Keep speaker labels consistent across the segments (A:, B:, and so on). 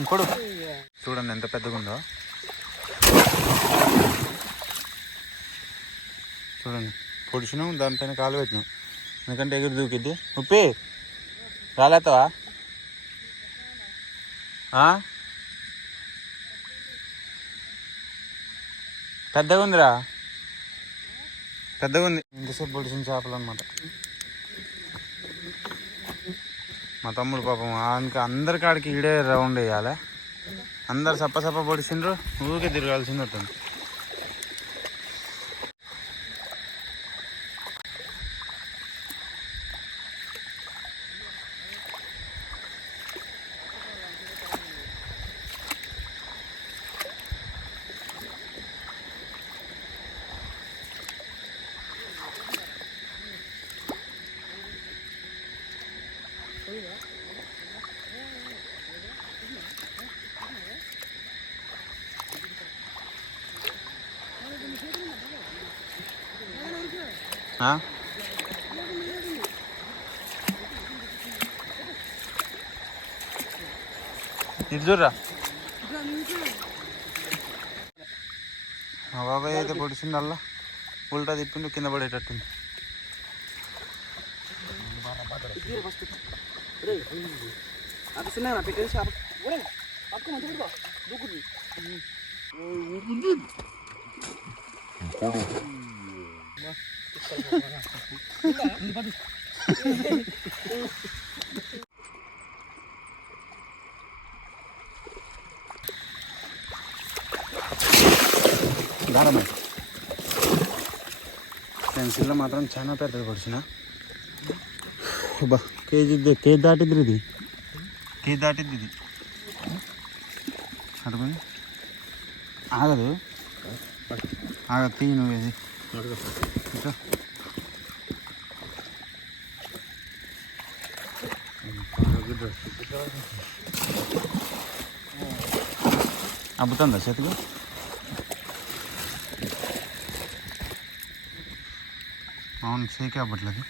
A: ఇంకోడు. చూడండి ఎంత పెద్దగా ఉందో చూడండి. పొడిచినాం దానిపైన కాలు పెట్టినాం. ఎందుకంటే ఎగురు దూకిద్ది. ఉప్పి రాలేతావా? పెద్దగా ఉందిరా పెద్దగా ఉంది ఇంతసేపు పొడిచిన చేపలు అనమాట మా తమ్ముడు పాపం ఆయనకి అందరి కాడికి ఈడే రౌండ్ వేయాలి. అందరు సప్ప సప్ప పొడిచిండ్రు ఊరికే తిరగాల్సింది ఉంటుంది ఆ? ఇటు చూడరా. మా బాబాయ్ అయితే పొడిచింది అల్లా ఉల్టా తిప్పిండు కింద పడేటట్టుంది.
B: అంత చిన్న పెట్టేది చేప మంచి పట్టుకో దూకుతుంది
A: దారమే పెన్సిల్లో మాత్రం చాలా పెద్దది పొడిచిన. బా కేజీ ద- కేజీ దాటిద్ది ఇది కేజీ దాటిద్ది ఇది అడుగుని ఆగదు ఆగదు తీ నువ్వు ఇది ఇట్లా. అబ్బుతుందా చేతికి అవును షేక్ అవ్వట్లేదు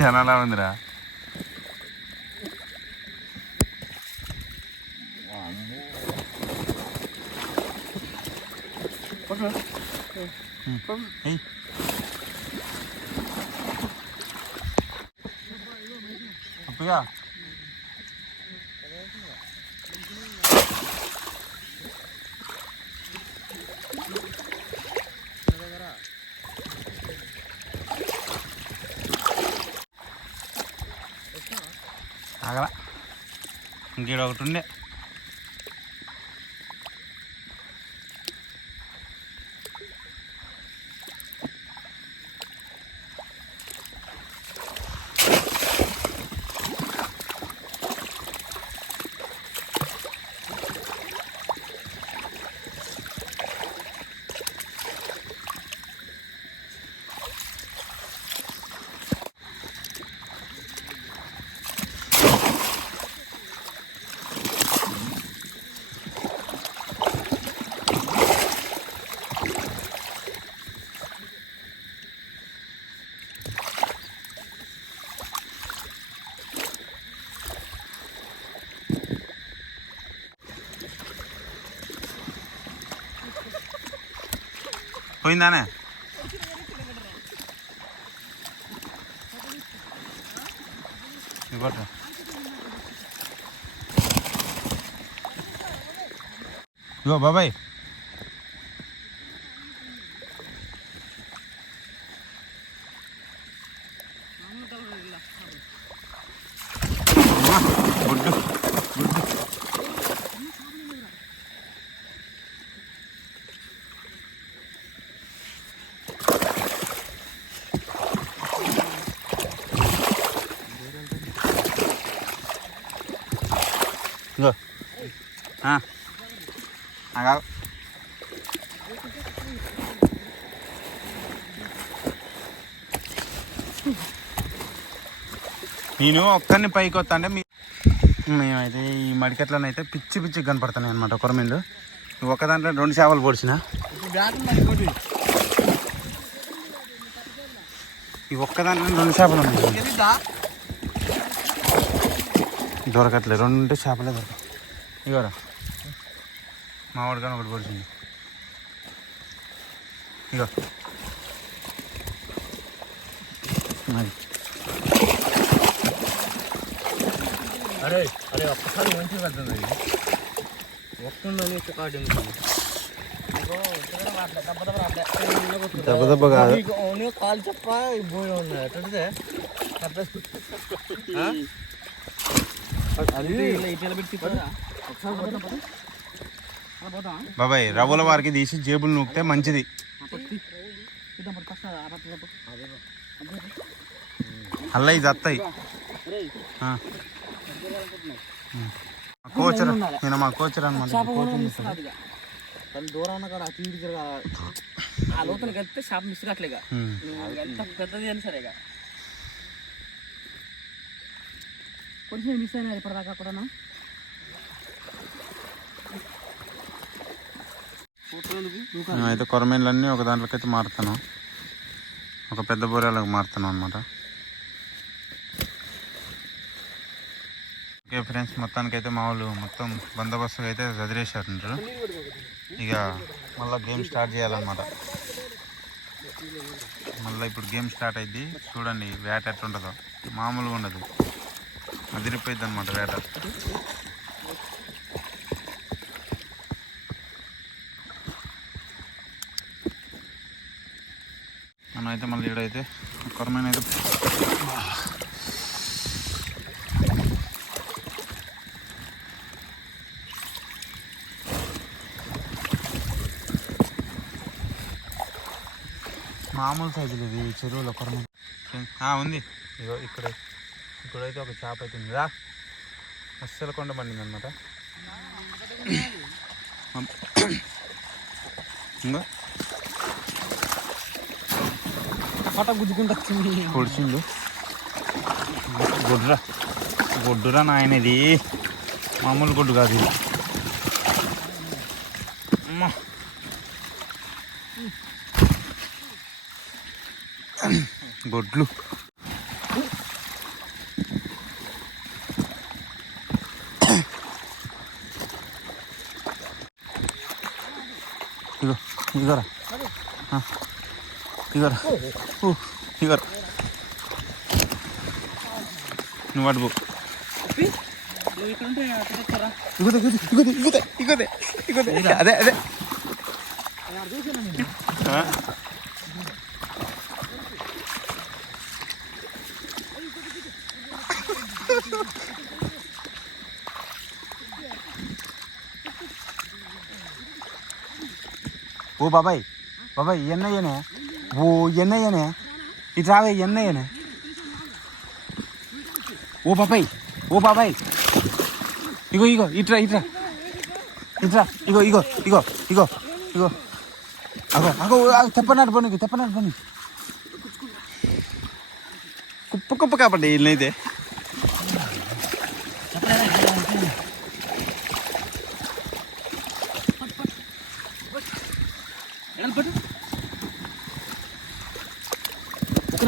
A: చాలా ఉందిరా ఏయ్. అప్పుగా ఆగల ఇంకేడ ఒకటి ఉండే. పోయిందానే ఇవ్వట్రా ఇగో బాబాయ్ అమ్మా, గుడ్డు గుడ్డు నేను ఒక్కరిని పైకి వస్తా అంటే మీ మేమైతే ఈ మడికెట్లనైతే పిచ్చి పిచ్చి కనపడుతున్నాయి అనమాట ఒకరి మీద. ఒక దాంట్లో రెండు చేపలు పొడిచిన? ఈ ఒక్క దాంట్లో రెండు చేపలు ఉన్నాయి. దొరకట్లేదు రెండు ఉంటే చేపలే దొరక ఇవరా మా కానీ ఒకటి పొడిచింది ఇగో
B: అరే అరే ఒక్కసారి మంచిగా పడుతుంది ఒక్కలోనే ఒక్క కార్డు
A: దెబ్బ దెబ్బ కాదు.
B: కాలు చెప్ప భూమి ఉంది. ఎట్టే అది ఇట్లా పెట్టి ఒకసారి పోతాం పోతాం.
A: బాబాయ్ రవ్వల వారికి తీసి జేబులు నూకితే మంచిది. అల్ల ఇది వస్తాయి ఆ. మా కోచర్ నేను మా కోచర్ అనమాట
B: దూరం ఉన్న కాడ అటు ఇటు తిరగాలి. ఆ లోతున కలిపితే షాప్ మిస్ కావట్లేగా. నువ్వు ఎంత పెద్దది అని సరేగా కొంచెం మిస్ అయినా ఇప్పటిదాకా కూడా
A: అయితే కొరమీన్లన్నీ ఒక దాంట్లోకి అయితే మారుతాను. ఒక పెద్ద బొరేలకు మారుతాను అనమాట ఓకే ఫ్రెండ్స్ మొత్తానికి అయితే మా వాళ్ళు మొత్తం బందోబస్తుగా అయితే చదివేశారు ఇక మళ్ళీ గేమ్ స్టార్ట్ చేయాలన్నమాట. మళ్ళీ ఇప్పుడు గేమ్ స్టార్ట్ అయింది చూడండి వేట ఎట్లుంటుందో. మామూలుగా ఉండదు. అదిరిపోయింది అనమాట వేట. మనం అయితే మళ్ళీ ఇక్కడైతే కొరమైన అయితే మామూలు సైజులు ఇది చెరువులో కొరమైన ఉంది. ఇగో ఇక్కడ ఇక్కడైతే ఒక చేప అయితే రా. అస్సలు కొండ పండింది అనమాట ఇంకో
B: పట గుద్దుకుంటూ
A: పొడిచిండు. గొడ్డురా. గొడ్డురా నాయన ఇది. మామూలు గొడ్డు కాదు ఇది. అమ్మా. గొడ్లు ఇగో ఇగోరా. ఇగోరా. ఇగోరా. నువ్వు అడుగు ఇగుదే ఇగుదే ఇగుదే ఇగుదే ఇగుదే అదే అదే. ఓ బాబాయ్ బాబాయ్ ఎన్నయ్యనే ఓ ఎన్నయ్యనే ఇటు రావే ఎన్నయ్యనే ఓ బాబాయ్ ఓ బాబాయ్. ఇగో ఇగో ఇట్రా ఇట్రా ఇట్రా ఇగో ఇగో ఇగో ఇగో ఇగో. అగో అగో తెప్పనాడు పోనీ తెప్పనాడు పోనీ. కుప్ప కుప్ప కాబట్టి వీళ్ళైతే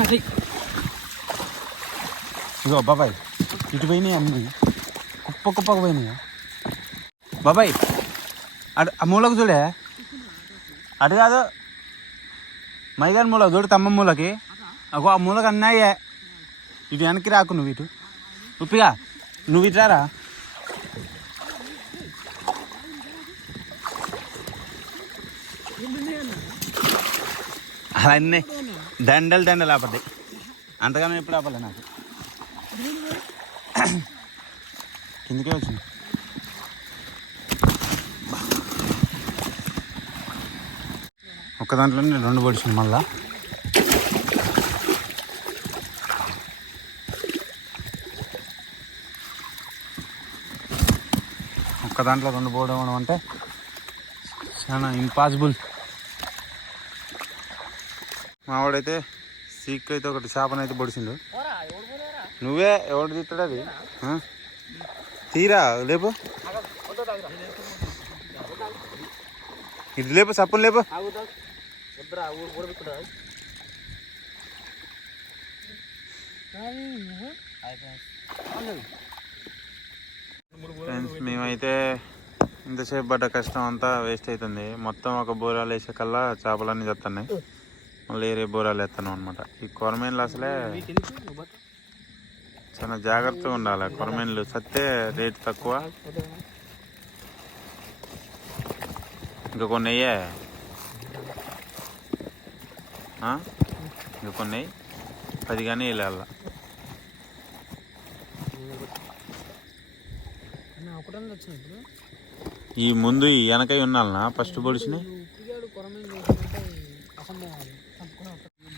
B: ఒక
A: ఇగో బాబాయ్ ఇటు పోయినాయి అన్ని కుప్ప కుప్పకు పోయినాయి? బాబాయ్ అటు ఆ మూలకు చూడే? అటు కాదు. మైదాన్ మూలకు చూడు తమ్మ మూలకి. అగో ఆ మూలకు అన్నాయే. ఇటు వెనక్కి రాకు నువ్వు ఇటు. ఉప్పిగా నువ్వు ఇటు రారా? అవన్నీ దండలు దండలు ఆపడ్డాయి అంతగానో ఎప్పుడు ఆపలే నాకు. కిందకే వచ్చింది. ఒక్క దాంట్లోనే రెండు పొడిచింది మళ్ళా. ఒక్క దాంట్లో రెండు పోవడం అంటే చాలా ఇంపాసిబుల్ మావాడైతే సీక్ అయితే ఒకటి చేపనైతే పొడిచిండు. నువ్వే ఎవడు తీస్తాడు అది? తీరా లేపు. ఇది లేపు సప్పును లేపు.
B: పెట్టురా
A: మేమైతే ఇంతసేపు పడ్డ కష్టం అంతా వేస్ట్ అవుతుంది. మొత్తం ఒక బోరాలు వేసే కల్లా చేపలన్నీ చెప్తున్నాయి మళ్ళీ ఏరే బోరాలు ఎత్తాను అనమాట ఈ కొరమేన్లు అసలే చాలా జాగ్రత్తగా ఉండాలి. కొరమేన్లు సత్తే రేట్ తక్కువ. ఇంకా కొన్ని అయ్యా ఇంకా కొన్ని అయ్యి పది కానీ వెళ్ళాల ఈ ముందు ఈ వెనకై ఉన్నాలనా ఫస్ట్ పొడిచినాయి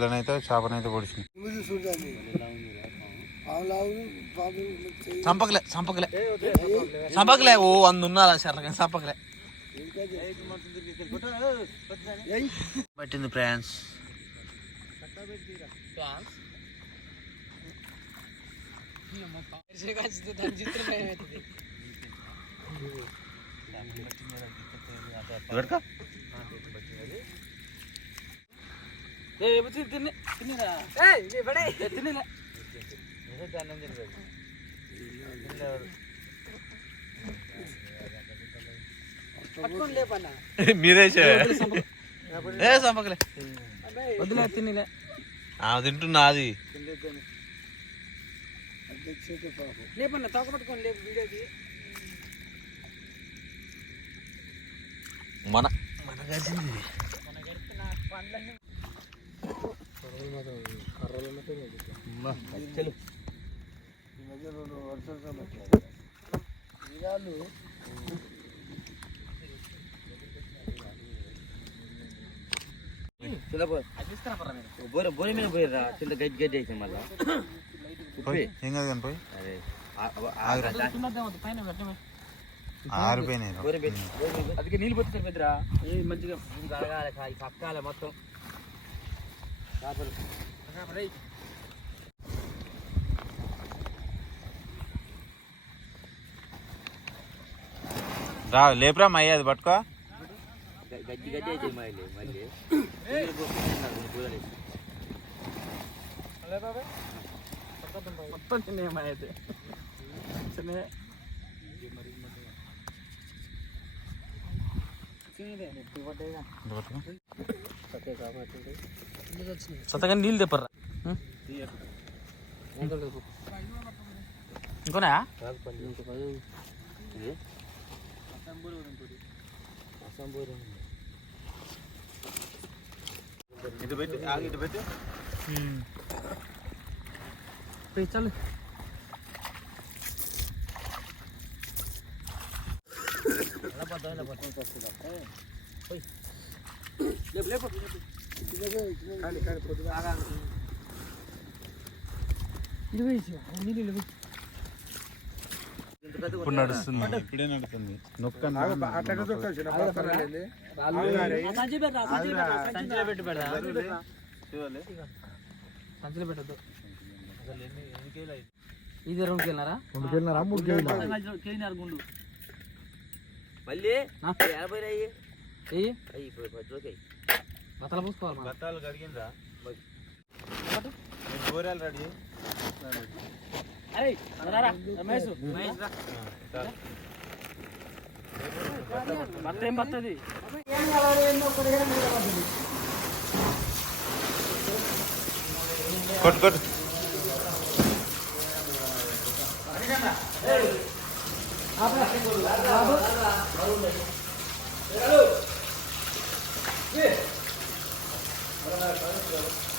A: ఆ. ఇళ్ళనైతే చేపనైతే పొడిచింది
B: చంపకలే చంపకలే. చంపకలే. ఓ అందు ఉన్నదా సరగా చంపకలే.
A: పట్టింది ఫ్రాన్స్. మీరే
B: ఏ వదిలే తిన్నిలే
A: తింటున్నా అది.
B: లేపన్న తోక పట్టుకోండి లేపు వీడియోకి.
A: మన
B: మన గడిచింది
C: బోర మీద పోయిర్రా కింద గడ్డి గడ్డి అయితే మళ్ళా
A: ఏం కాదు కానీ పోయి. ఆరిపోయినాయి
B: అందుకే నీళ్ళు పోతే పెద్దరా ఏ మంచిగా.
C: కక్కాలి మొత్తం.
A: రా లేపురా మయ్య అది పట్టుకో.
C: గడ్డి గడ్డి అయితే మళ్ళీ మళ్ళీ.
B: మొత్తం చిన్న అయితే చిన్న
A: పట్టుకో
B: సొంతగా నీళ్ళు తెప్పర్రా. ఇంకోనా.
A: ఇటు పెట్టి ఇటు పెట్టి.
B: చాలు లేపు లేపు.
A: ఇప్పుడు నడుస్తుంది ఇప్పుడే నడుస్తుంది నొక్క
B: సంచిలో పెట్టి పెడదా సంచిలో పెట్టద్దు ఇది రెండు కేళ్ళారా కేజీనారు గుండు
C: మళ్ళీ? యాభై అయ్యి అయ్యి ఇప్పుడు పట్టులోకి అయ్యి
B: బత్తాలు పూసుకోవాలి
A: బత్తాలు కడిగిందా గోరాలు రెడీ
B: అరే బత్తది?
A: కొట్టు కొట్టు.
C: Gracias.